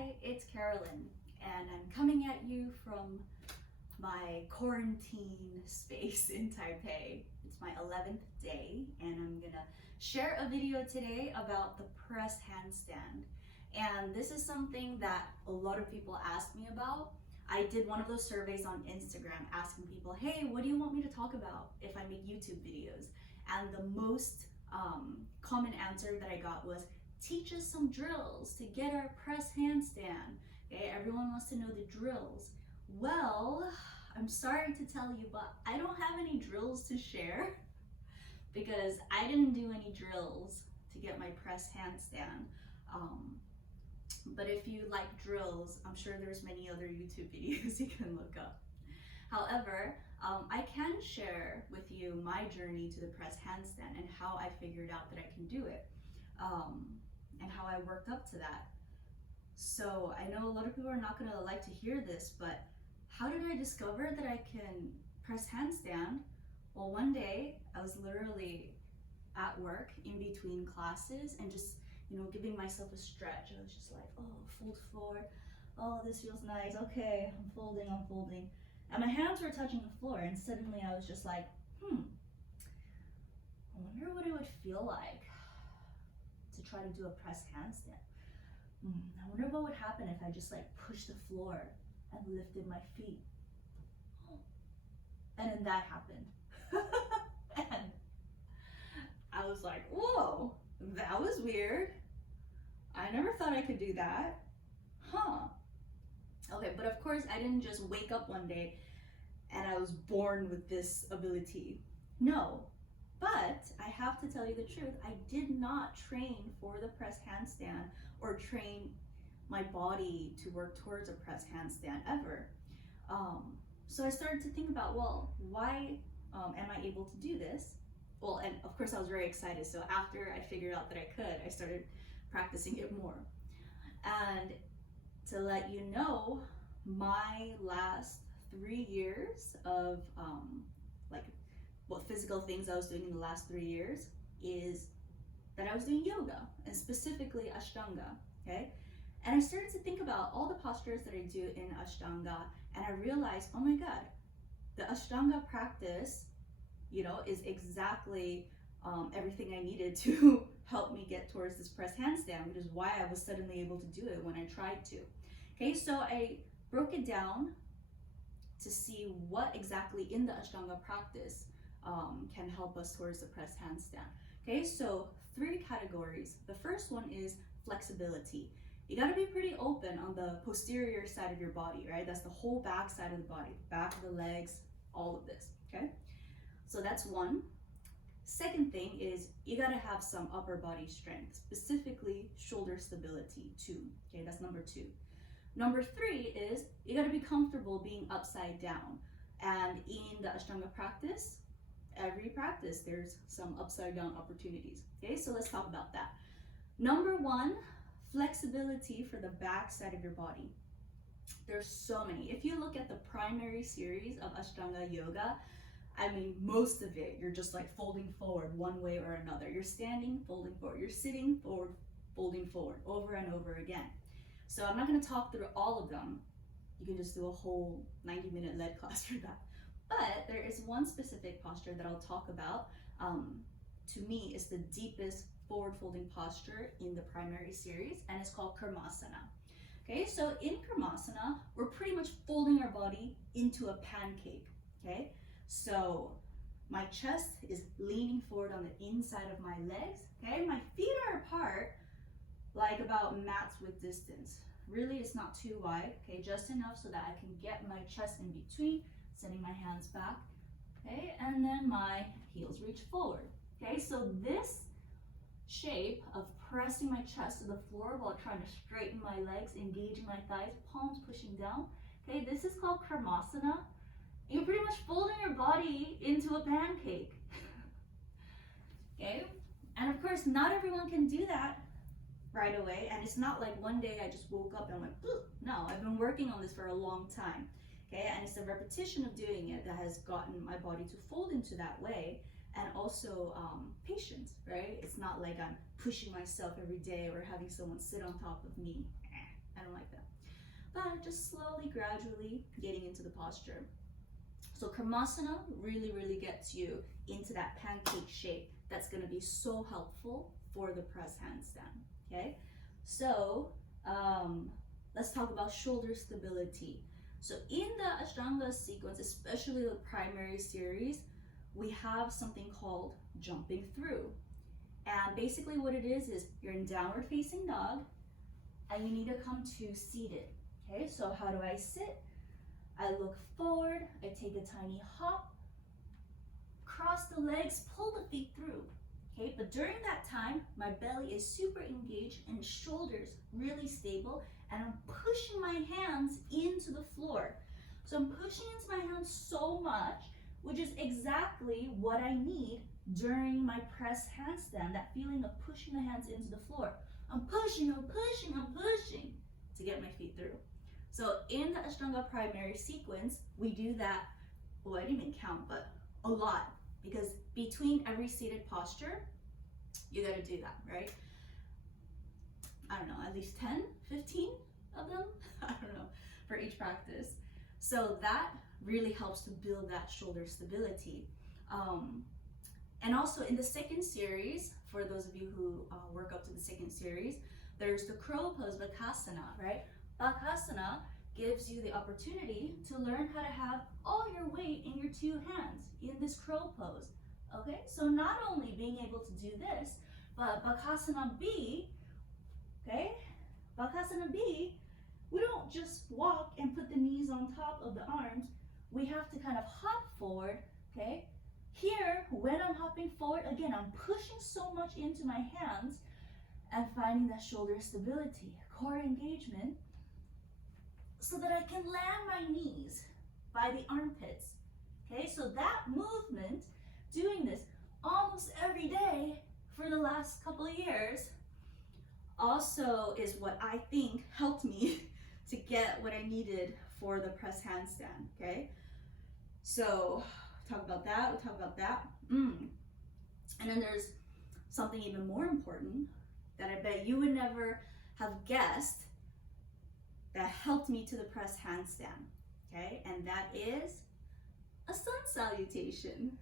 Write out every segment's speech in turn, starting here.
Hi, it's Carolyn, and I'm coming at you from my quarantine space in Taipei. It's my 11th day, and I'm gonna share a video today about the press handstand. And this is something that a lot of people ask me about. I did one of those surveys on Instagram asking people, hey, what do you want me to talk about if I make YouTube videos? And the most common answer that I got was, teach us some drills to get our press handstand. Okay, everyone wants to know the drills. Well, I'm sorry to tell you, but I don't have any drills to share because I didn't do any drills to get my press handstand. But if you like drills, I'm sure there's many other YouTube videos you can look up. However, I can share with you my journey to the press handstand and how I figured out that I can do it. And how I worked up to that. So I know a lot of people are not gonna like to hear this, but how did I discover that I can press handstand? Well, one day I was literally at work in between classes and just, giving myself a stretch. I was just like, oh, fold forward. Oh, this feels nice. Okay, I'm folding. And my hands were touching the floor, and suddenly I was just like, I wonder what it would feel like to try to do a press handstand. I wonder what would happen if I just pushed the floor and lifted my feet. And then that happened. And I was like, whoa, that was weird. I never thought I could do that. Okay, but of course I didn't just wake up one day and I was born with this ability. No. But I have to tell you the truth, I did not train for the press handstand or train my body to work towards a press handstand ever. So I started to think about, well, why am I able to do this? Well, and of course I was very excited. So after I figured out that I could, I started practicing it more. And to let you know, my last 3 years of what physical things I was doing in the last 3 years is that I was doing yoga, and specifically Ashtanga, okay? And I started to think about all the postures that I do in Ashtanga, and I realized, oh my God, the Ashtanga practice, is exactly everything I needed to help me get towards this press handstand, which is why I was suddenly able to do it when I tried to. Okay, so I broke it down to see what exactly in the Ashtanga practice can help us towards the press handstand. Okay, so 3 categories. The first one is flexibility. You gotta be pretty open on the posterior side of your body, right? That's the whole back side of the body, back of the legs, all of this, okay? So that's one. Second thing is you gotta have some upper body strength, specifically shoulder stability, 2. Okay, that's number 2. Number 3 is you gotta be comfortable being upside down. And in the Ashtanga practice, every practice, there's some upside down opportunities. Okay, so let's talk about that. Number 1, flexibility for the back side of your body. There's so many. If you look at the primary series of Ashtanga yoga, most of it, you're just folding forward one way or another. You're standing, folding forward. You're sitting, forward, folding forward, over and over again. So I'm not gonna talk through all of them. You can just do a whole 90-minute lead class for that. But there is one specific posture that I'll talk about. To me, is the deepest forward folding posture in the primary series, and it's called Karmasana. Okay, so in Karmasana, we're pretty much folding our body into a pancake. Okay, so my chest is leaning forward on the inside of my legs. Okay, my feet are apart, like about mat's width distance. Really, it's not too wide. Okay, just enough so that I can get my chest in between. Sending my hands back, okay, and then my heels reach forward. Okay, so this shape of pressing my chest to the floor while trying to straighten my legs, engaging my thighs, palms pushing down, okay, this is called Karmasana. You're pretty much folding your body into a pancake. Okay, and of course, not everyone can do that right away, and it's not like one day I just woke up and went, no, I've been working on this for a long time. Okay, and it's the repetition of doing it that has gotten my body to fold into that way, and also patience, right? It's not like I'm pushing myself every day or having someone sit on top of me. I don't like that. But just slowly, gradually getting into the posture. So Karmasana really gets you into that pancake shape. That's going to be so helpful for the press handstand. Okay, so let's talk about shoulder stability. So in the Ashtanga sequence, especially the primary series, we have something called jumping through. And basically what it is you're in downward facing dog and you need to come to seated. Okay, so how do I sit? I look forward, I take a tiny hop, cross the legs, pull the feet through. Okay, but during that time, my belly is super engaged and shoulders really stable, and I'm pushing my hands into the floor. So I'm pushing into my hands so much, which is exactly what I need during my press handstand, that feeling of pushing the hands into the floor. I'm pushing to get my feet through. So in the Ashtanga primary sequence, we do that, well, I didn't even count, but a lot, because between every seated posture, you gotta do that, right? I don't know, at least 10, 15 of them, I don't know, for each practice. So that really helps to build that shoulder stability. And also in the second series, for those of you who work up to the second series, there's the crow pose, Bakasana, right? Bakasana gives you the opportunity to learn how to have all your weight in your two hands in this crow pose. Okay, so not only being able to do this, but Bakasana B, okay, Bakasana B, we don't just walk and put the knees on top of the arms. We have to kind of hop forward, okay? Here, when I'm hopping forward, again, I'm pushing so much into my hands and finding that shoulder stability, core engagement, so that I can land my knees by the armpits. Okay, so that movement, doing this almost every day for the last couple of years, also is what I think helped me to get what I needed for the press handstand. Okay, so talk about that, we'll talk about that. And then there's something even more important that I bet you would never have guessed that helped me to the press handstand, okay? And that is a sun salutation.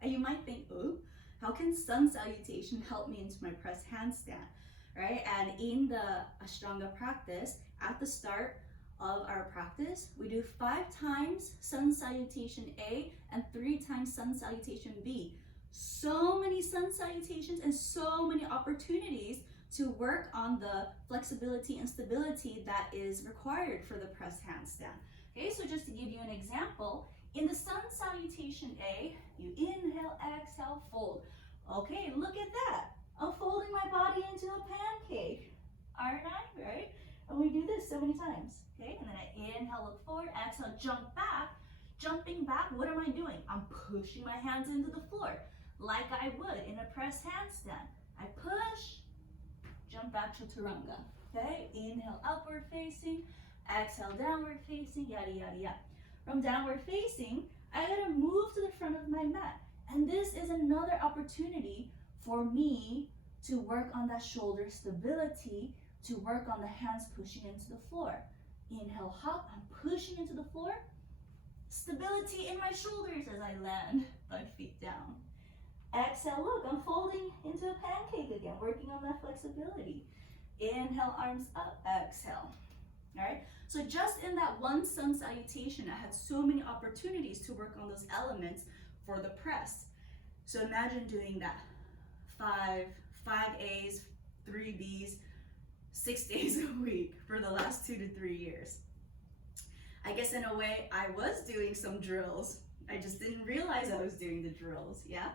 And you might think, oh, how can sun salutation help me into my press handstand, right? And in the Ashtanga practice, at the start of our practice, we do 5 times sun salutation A and 3 times sun salutation B. So many sun salutations and so many opportunities to work on the flexibility and stability that is required for the press handstand. Okay, so just to give you an example, in the sun salutation A, you inhale, exhale, fold. Okay, look at that. I'm folding my body into a pancake, aren't I? Right? And we do this so many times. Okay, and then I inhale, look forward, exhale, jump back. Jumping back, what am I doing? I'm pushing my hands into the floor like I would in a press handstand. I push, jump back to Chaturanga. Okay, inhale, upward facing, exhale, downward facing, yada, yada, yada. From downward facing, I gotta move to the front of my mat. And this is another opportunity for me to work on that shoulder stability, to work on the hands pushing into the floor. Inhale, hop, I'm pushing into the floor. Stability in my shoulders as I land my feet down. Exhale, look, I'm folding into a pancake again, working on that flexibility. Inhale, arms up, exhale. All right, so just in that one sun salutation, I had so many opportunities to work on those elements for the press. So imagine doing that 5 A's, 3 B's, 6 days a week for the last 2 to 3 years. I guess in a way I was doing some drills. I just didn't realize I was doing the drills, yeah?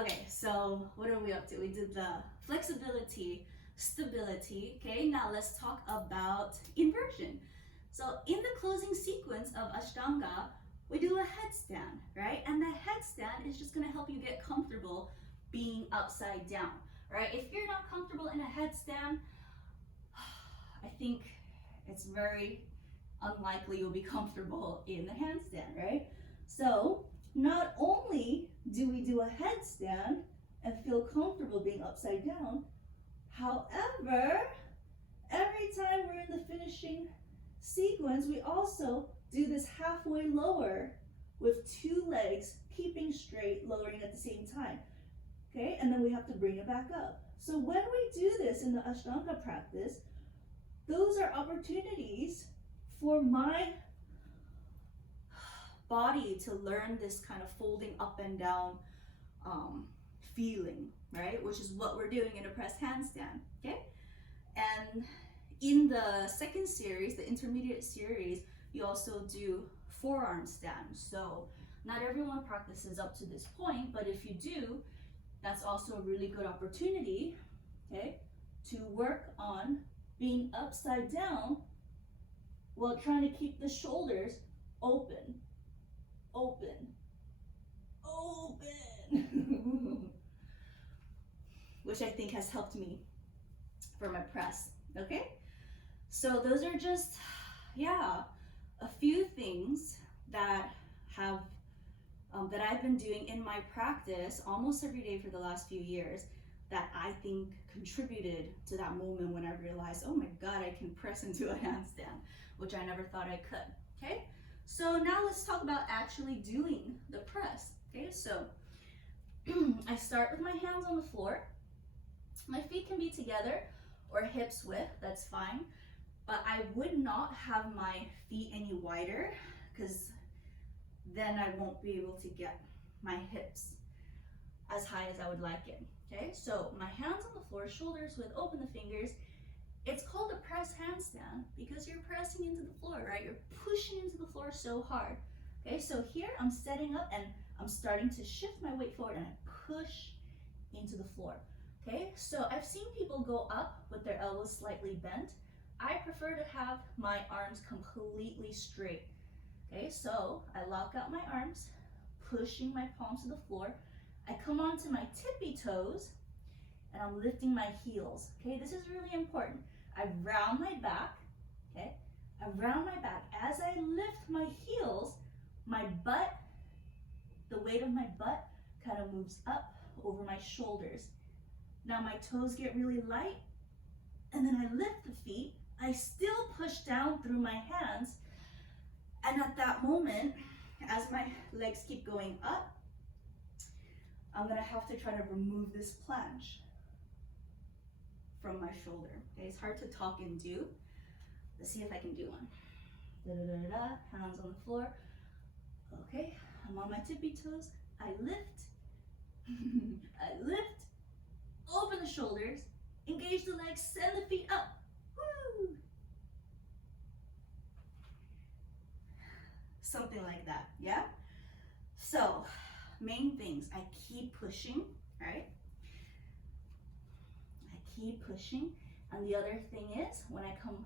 Okay, so what are we up to? We did the flexibility, stability. Okay, now let's talk about inversion. So in the closing sequence of Ashtanga, we do a headstand, right? And the headstand is just gonna help you get comfortable being upside down, right? If you're not comfortable in a headstand, I think it's very unlikely you'll be comfortable in the handstand, right? So not only do we do a headstand and feel comfortable being upside down, however, every time we're in the finish sequence, we also do this halfway lower with 2 legs, keeping straight, lowering at the same time. Okay, and then we have to bring it back up. So when we do this in the Ashtanga practice, those are opportunities for my body to learn this kind of folding up and down feeling, right? Which is what we're doing in a press handstand, okay? And in the second series, the intermediate series, you also do forearm stands. So not everyone practices up to this point, but if you do, that's also a really good opportunity, okay, to work on being upside down while trying to keep the shoulders open, open, open, which I think has helped me for my press, okay? So those are just, yeah, a few things that have that I've been doing in my practice almost every day for the last few years that I think contributed to that moment when I realized, oh my God, I can press into a handstand, which I never thought I could, okay? So now let's talk about actually doing the press, okay? So I start with my hands on the floor. My feet can be together or hips width, that's fine. But I would not have my feet any wider because then I won't be able to get my hips as high as I would like it, okay? So my hands on the floor, shoulders width, open the fingers. It's called a press handstand because you're pressing into the floor, right? You're pushing into the floor so hard, okay? So here I'm setting up and I'm starting to shift my weight forward and I push into the floor, okay? So I've seen people go up with their elbows slightly bent. I prefer to have my arms completely straight. Okay, so I lock out my arms, pushing my palms to the floor. I come onto my tippy toes and I'm lifting my heels. Okay, this is really important. I round my back, okay? I round my back. As I lift my heels, my butt, the weight of my butt kind of moves up over my shoulders. Now my toes get really light and then I lift the feet. I still push down through my hands. And at that moment, as my legs keep going up, I'm gonna have to try to remove this planche from my shoulder. Okay, it's hard to talk and do. Let's see if I can do one. Hands on the floor. Okay, I'm on my tippy toes. I lift, I lift, open the shoulders, engage the legs, send the feet up. Woo! Something like that, yeah? So, main things, I keep pushing, right? I keep pushing. And the other thing is, when I come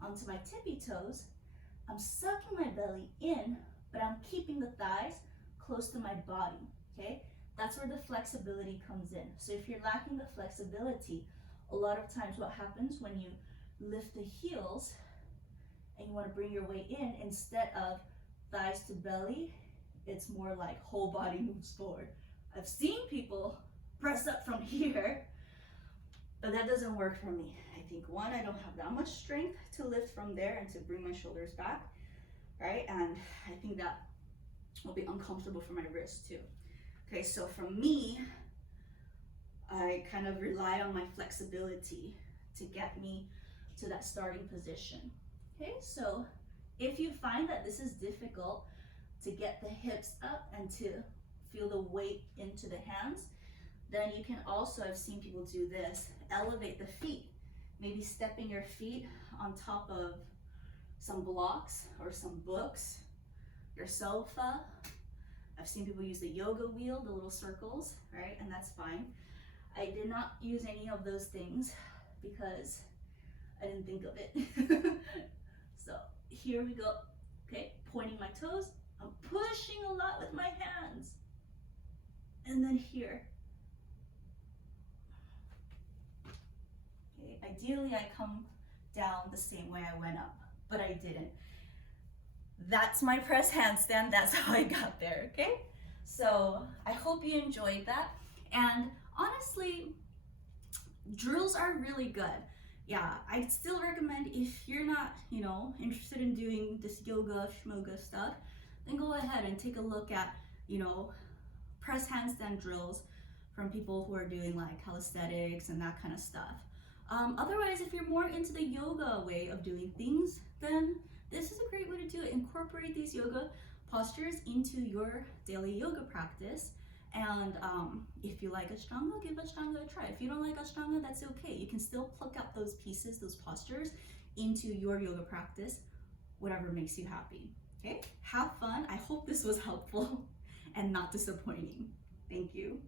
onto my tippy toes, I'm sucking my belly in, but I'm keeping the thighs close to my body, okay? That's where the flexibility comes in. So if you're lacking the flexibility, a lot of times what happens when you lift the heels and you want to bring your weight in, instead of thighs to belly, it's more like whole body moves forward. I've seen people press up from here, but that doesn't work for me. I think one, I don't have that much strength to lift from there and to bring my shoulders back, right? And I think that will be uncomfortable for my wrist too. Okay, so for me, I kind of rely on my flexibility to get me to that starting position. Okay, so if you find that this is difficult to get the hips up and to feel the weight into the hands, then you can also, I've seen people do this, elevate the feet, maybe stepping your feet on top of some blocks or some books, your sofa. I've seen people use the yoga wheel, the little circles, right? And that's fine. I did not use any of those things because I didn't think of it. So here we go, okay? Pointing my toes, I'm pushing a lot with my hands. And then here. Okay, ideally I come down the same way I went up, but I didn't. That's my press handstand, that's how I got there, okay? So I hope you enjoyed that. And honestly, drills are really good. yeah, I'd still recommend, if you're not, you know, interested in doing this yoga schmoga stuff, then go ahead and take a look at, you know, press handstand drills from people who are doing like calisthenics and that kind of stuff. Otherwise, if you're more into the yoga way of doing things, then this is a great way to do it. Incorporate these yoga postures into your daily yoga practice. And if you like Ashtanga, give Ashtanga a try. If you don't like Ashtanga, that's okay. You can still pluck out those pieces, those postures into your yoga practice, whatever makes you happy. Okay? Have fun. I hope this was helpful and not disappointing. Thank you.